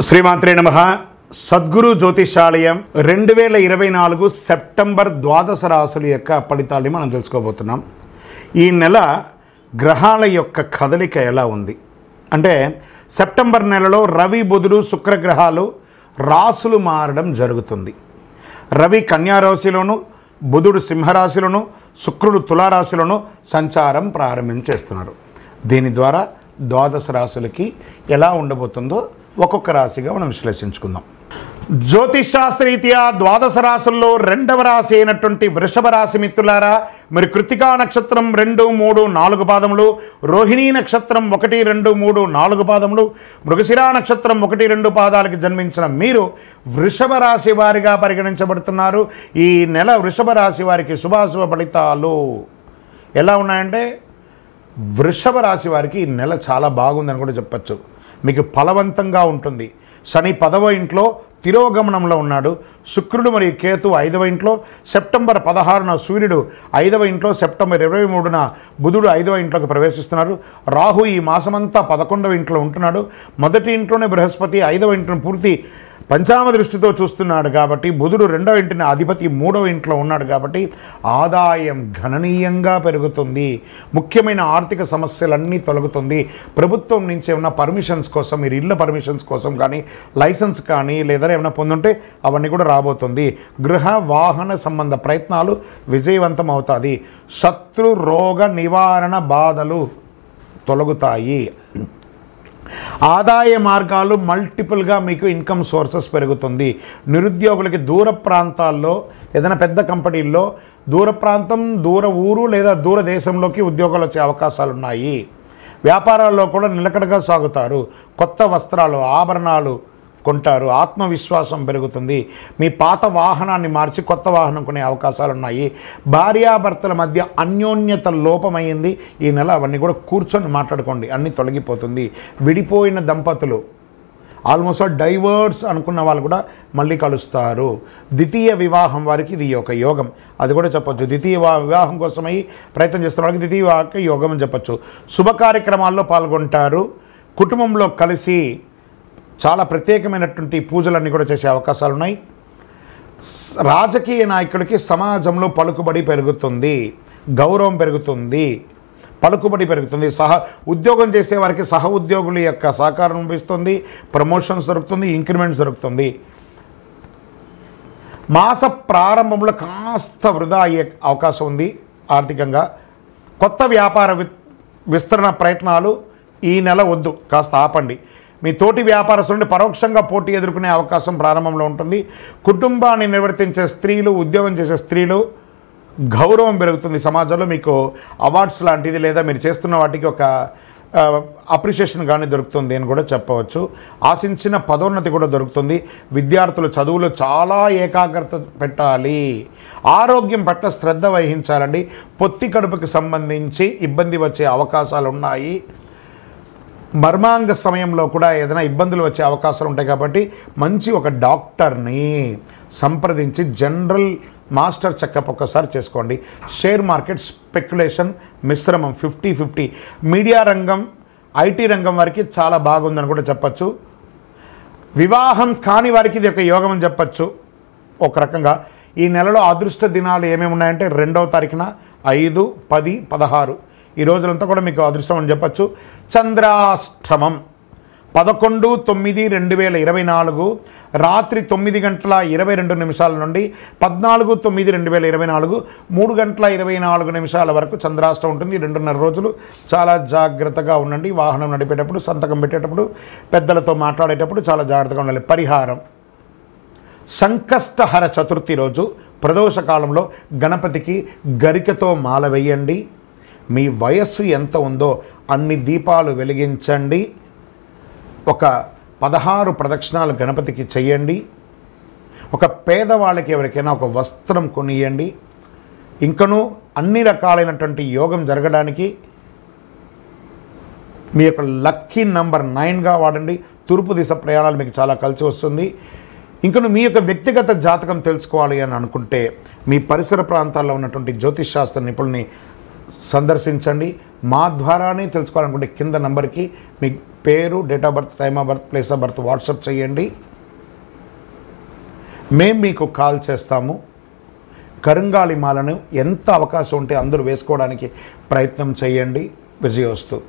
శ్రీమాత్రే నమః. సద్గురు జ్యోతిషాలయం 2024 సెప్టెంబర్ ద్వాదశ రాశుల యొక్క ఫలితాన్ని మనం తెలుసుకోబోతున్నాం. ఈ నెల గ్రహాల యొక్క కదలిక ఎలా ఉంది అంటే సెప్టెంబర్ నెలలో రవి బుధుడు శుక్రగ్రహాలు రాశులు మారడం జరుగుతుంది. రవి కన్యారాశిలోను, బుధుడు సింహరాశిలోను, శుక్రుడు తులారాశిలోను సంచారం ప్రారంభించేస్తున్నారు. దీని ద్వారా ద్వాదశ రాశులకి ఎలా ఉండబోతుందో ఒక్కొక్క రాశిగా మనం విశ్లేషించుకుందాం. జ్యోతిషాస్త్రరీత్యా ద్వాదశ రాశుల్లో రెండవ రాశి అయినటువంటి వృషభ రాశి మిత్రులారా, మరి కృత్తికా నక్షత్రం 2, 3, 4 పాదములు, రోహిణీ నక్షత్రం 1, 2, 3, 4 పాదములు, మృగశిరా నక్షత్రం 1, 2 పాదాలకు జన్మించిన మీరు వృషభ రాశి వారిగా పరిగణించబడుతున్నారు. ఈ నెల వృషభ రాశి వారికి శుభాశుభ ఫలితాలు ఎలా ఉన్నాయంటే వృషభ రాశి వారికి ఈ నెల చాలా బాగుందని కూడా చెప్పచ్చు. మీకు ఫలవంతంగా ఉంటుంది. శని 10వ ఇంట్లో తిరోగమనంలో ఉన్నాడు. శుక్రుడు మరియు కేతు 5వ ఇంట్లో, సెప్టెంబర్ 16న సూర్యుడు 5వ ఇంట్లో, సెప్టెంబర్ 23న బుధుడు 5వ ఇంట్లోకి ప్రవేశిస్తున్నారు. రాహు ఈ మాసమంతా 11వ ఇంట్లో ఉంటున్నాడు. మొదటి ఇంట్లోనే బృహస్పతి 5వ ఇంట్లోని పూర్తి పంచామ దృష్టితో చూస్తున్నాడు కాబట్టి, బుధుడు 2వ ఇంటిని అధిపతి 3వ ఇంట్లో ఉన్నాడు కాబట్టి ఆదాయం గణనీయంగా పెరుగుతుంది. ముఖ్యమైన ఆర్థిక సమస్యలన్నీ తొలగుతుంది. ప్రభుత్వం నుంచి ఏమైనా పర్మిషన్స్ కోసం, మీరు ఇళ్ళ పర్మిషన్స్ కోసం కానీ, లైసెన్స్ కానీ లేదా ఏమైనా పొందుంటే అవన్నీ కూడా రాబోతుంది. గృహ వాహన సంబంధ ప్రయత్నాలు విజయవంతం అవుతుంది. శత్రు రోగ నివారణ బాధలు తొలగుతాయి. ఆదాయ మార్గాలు మల్టిపుల్గా మీకు ఇన్కమ్ సోర్సెస్ పెరుగుతుంది. నిరుద్యోగులకి దూర ప్రాంతాల్లో ఏదైనా పెద్ద కంపెనీల్లో దూర ప్రాంతం, దూర ఊరు లేదా దూర దేశంలోకి ఉద్యోగాలు వచ్చే అవకాశాలు ఉన్నాయి. వ్యాపారాల్లో కూడా నిలకడగా సాగుతారు. కొత్త వస్త్రాలు, ఆభరణాలు కొంటారు. ఆత్మవిశ్వాసం పెరుగుతుంది. మీ పాత వాహనాన్ని మార్చి కొత్త వాహనం కొనే అవకాశాలు ఉన్నాయి. భార్యాభర్తల మధ్య అన్యోన్యత లోపమైంది ఈ నెల. అవన్నీ కూడా కూర్చొని మాట్లాడుకోండి, అన్నీ తొలగిపోతుంది. విడిపోయిన దంపతులు, ఆల్మోస్ట్ డైవర్స్ అనుకున్న వాళ్ళు కూడా మళ్ళీ కలుస్తారు. ద్వితీయ వివాహం వారికి ఇది ఒక యోగం, అది కూడా చెప్పచ్చు. ద్వితీయ వివాహం కోసమై ప్రయత్నం చేస్తున్న వాళ్ళకి ద్వితీయ వివాహ యోగం అని చెప్పచ్చు. శుభ కార్యక్రమాల్లో పాల్గొంటారు. కుటుంబంలో కలిసి చాలా ప్రత్యేకమైనటువంటి పూజలన్నీ కూడా చేసే అవకాశాలు ఉన్నాయి. రాజకీయ నాయకులకి సమాజంలో పలుకుబడి పెరుగుతుంది, గౌరవం పెరుగుతుంది, పలుకుబడి పెరుగుతుంది. ఉద్యోగం చేసే వారికి సహ ఉద్యోగుల యొక్క సహకారం లభిస్తుంది. ప్రమోషన్స్ దొరుకుతుంది, ఇంక్రిమెంట్స్ దొరుకుతుంది. మాస ప్రారంభంలో కాస్త వృధా అయ్యే అవకాశం ఉంది ఆర్థికంగా. కొత్త వ్యాపార విస్తరణ ప్రయత్నాలు ఈ నెల వద్దు, కాస్త ఆపండి. మీ తోటి వ్యాపారస్తుల నుండి పరోక్షంగా పోటీ ఎదుర్కొనే అవకాశం ప్రారంభంలో ఉంటుంది. కుటుంబాన్ని నిర్వర్తించే స్త్రీలు, ఉద్యోగం చేసే స్త్రీలు గౌరవం పెరుగుతుంది. సమాజంలో మీకు అవార్డ్స్ లాంటిది లేదా మీరు చేస్తున్న వాటికి ఒక అప్రిషియేషన్ కానీ దొరుకుతుంది అని కూడా చెప్పవచ్చు. ఆశించిన పదోన్నతి కూడా దొరుకుతుంది. విద్యార్థులు చదువులో చాలా ఏకాగ్రత పెట్టాలి. ఆరోగ్యం పట్ల శ్రద్ధ వహించాలండి. పొత్తి కడుపుకి సంబంధించి ఇబ్బంది వచ్చే అవకాశాలు ఉన్నాయి. మర్మాంగ సమయంలో కూడా ఏదైనా ఇబ్బందులు వచ్చే అవకాశాలు ఉంటాయి కాబట్టి మంచి ఒక డాక్టర్ని సంప్రదించి జనరల్ మాస్టర్ చెకప్ ఒక్కసారి చేసుకోండి. షేర్ మార్కెట్ స్పెక్యులేషన్ మిశ్రమం 50-50. మీడియా రంగం, ఐటీ రంగం వారికి చాలా బాగుందని కూడా చెప్పచ్చు. వివాహం కాని వారికి ఇది ఒక యోగం అని చెప్పచ్చు. ఒక రకంగా ఈ నెలలో అదృష్ట దినాలు ఏమేమి ఉన్నాయంటే 2వ తారీఖున 5, 10, 16 ఈ రోజులంతా కూడా మీకు అదృష్టం అని చెప్పచ్చు. చంద్రాష్టమం 11/9/2024 రాత్రి 9:22 నుండి 14/9/2024 3:24 వరకు చంద్రాష్టమం ఉంటుంది. 2.5 రోజులు చాలా జాగ్రత్తగా ఉండండి. వాహనం నడిపేటప్పుడు, సంతకం పెట్టేటప్పుడు, పెద్దలతో మాట్లాడేటప్పుడు చాలా జాగ్రత్తగా ఉండాలి. పరిహారం: సంకష్టహర చతుర్థి రోజు ప్రదోష కాలంలో గణపతికి గరికతో మాల వేయండి. మీ వయస్సు ఎంత ఉందో అన్ని దీపాలు వెలిగించండి. ఒక 16 ప్రదక్షిణాలు గణపతికి చేయండి. ఒక పేదవాళ్ళకి ఎవరికైనా ఒక వస్త్రం కొనియండి. ఇంకనూ అన్ని రకాలైనటువంటి యోగం జరగడానికి మీ యొక్క లక్కీ నంబర్ 9గా వాడండి. తూర్పు దిశ ప్రయాణాలు మీకు చాలా కలిసి వస్తుంది. ఇంకను మీ యొక్క వ్యక్తిగత జాతకం తెలుసుకోవాలి అని అనుకుంటే మీ పరిసర ప్రాంతాల్లో ఉన్నటువంటి జ్యోతిష్ శాస్త్ర నిపుణుల్ని సందర్శించండి. మా ద్వారానే తెలుసుకోవాలనుకుంటే కింద నంబర్కి మీ పేరు, date of birth, time of birth, place of birth WhatsApp చేయండి. మేము మీకు కాల్ చేస్తాము. కరుంగాలి మాలను ఎంత అవకాశం ఉంటే అందరూ వేసుకోవడానికి ప్రయత్నం చేయండి. విజయోస్తు.